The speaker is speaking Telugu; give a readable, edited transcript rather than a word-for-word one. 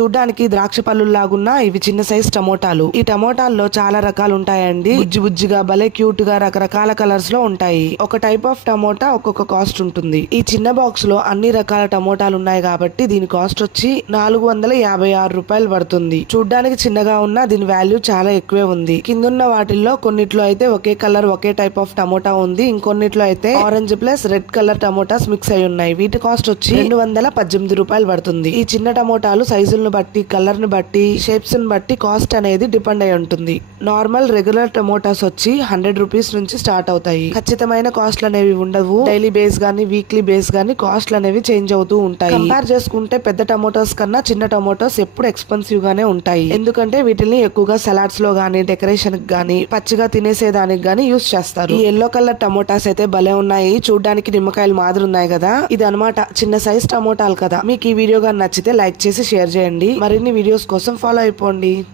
చూడ్డానికి ద్రాక్ష పళ్ళు లాగున్నా ఇవి చిన్న సైజ్ టమోటాలు. ఈ టమోటాల్లో చాలా రకాలు ఉంటాయండి. బుజ్జి బుజ్జిగా భలే క్యూట్ గా రకరకాల కలర్స్ లో ఉంటాయి. ఒక టైప్ ఆఫ్ టమోటా ఒక్కొక్క కాస్ట్ ఉంటుంది. ఈ చిన్న బాక్స్ లో అన్ని రకాల టమోటాలు ఉన్నాయి కాబట్టి దీని కాస్ట్ వచ్చి 456 రూపాయలు పడుతుంది. చూడ్డానికి చిన్నగా ఉన్నా దీని వాల్యూ చాలా ఎక్కువే ఉంది. కిందున్న వాటిల్లో కొన్నిట్లో అయితే ఒకే కలర్ ఒకే టైప్ ఆఫ్ టమోటా ఉంది. ఇంకొన్నిట్లో అయితే orange plus red colour tomatoes mix అయి ఉన్నాయి. వీటి కాస్ట్ వచ్చి 218 రూపాయలు పడుతుంది. ఈ చిన్న టమోటాలు సైజులను బట్టి కలర్ ని బట్టి షేప్స్ ని బట్టి కాస్ట్ అనేది డిపెండ్ అయి ఉంటుంది. నార్మల్ రెగ్యులర్ టమోటాస్ వచ్చి 100 రూపీస్ నుంచి స్టార్ట్ అవుతాయి. ఖచ్చితమైన కాస్ట్లు అనేవి ఉండవు. డైలీ బేస్ గానీ వీక్లీ బేస్ గానీ కాస్ట్లు అనేవి చేంజ్ అవుతూ ఉంటాయి. కంపేర్ చేసుకుంటే పెద్ద టమోటాస్ కన్నా చిన్న టమోటాస్ ఎప్పుడు ఎక్స్పెన్సివ్ గానే ఉంటాయి. ఎందుకంటే వీటిని ఎక్కువగా సలాడ్స్ లో గానీ డెకరేషన్ గానీ పచ్చిగా తినేసేదానికి గానీ యూస్ చేస్తారు. ఈ ఎల్లో కలర్ టమోటాస్ అయితే భలే ఉన్నాయి. చూడ్డానికి నిమ్మకాయలు మాదిరి ఉన్నాయి కదా. ఇది అన్నమాట చిన్న సైజ్ టమోటాలు కదా. మీకు ఈ వీడియో గానీ నచ్చితే లైక్ చేసి షేర్ చేయండి. మరిన్ని వీడియోస్ కోసం ఫాలో అయిపోండి.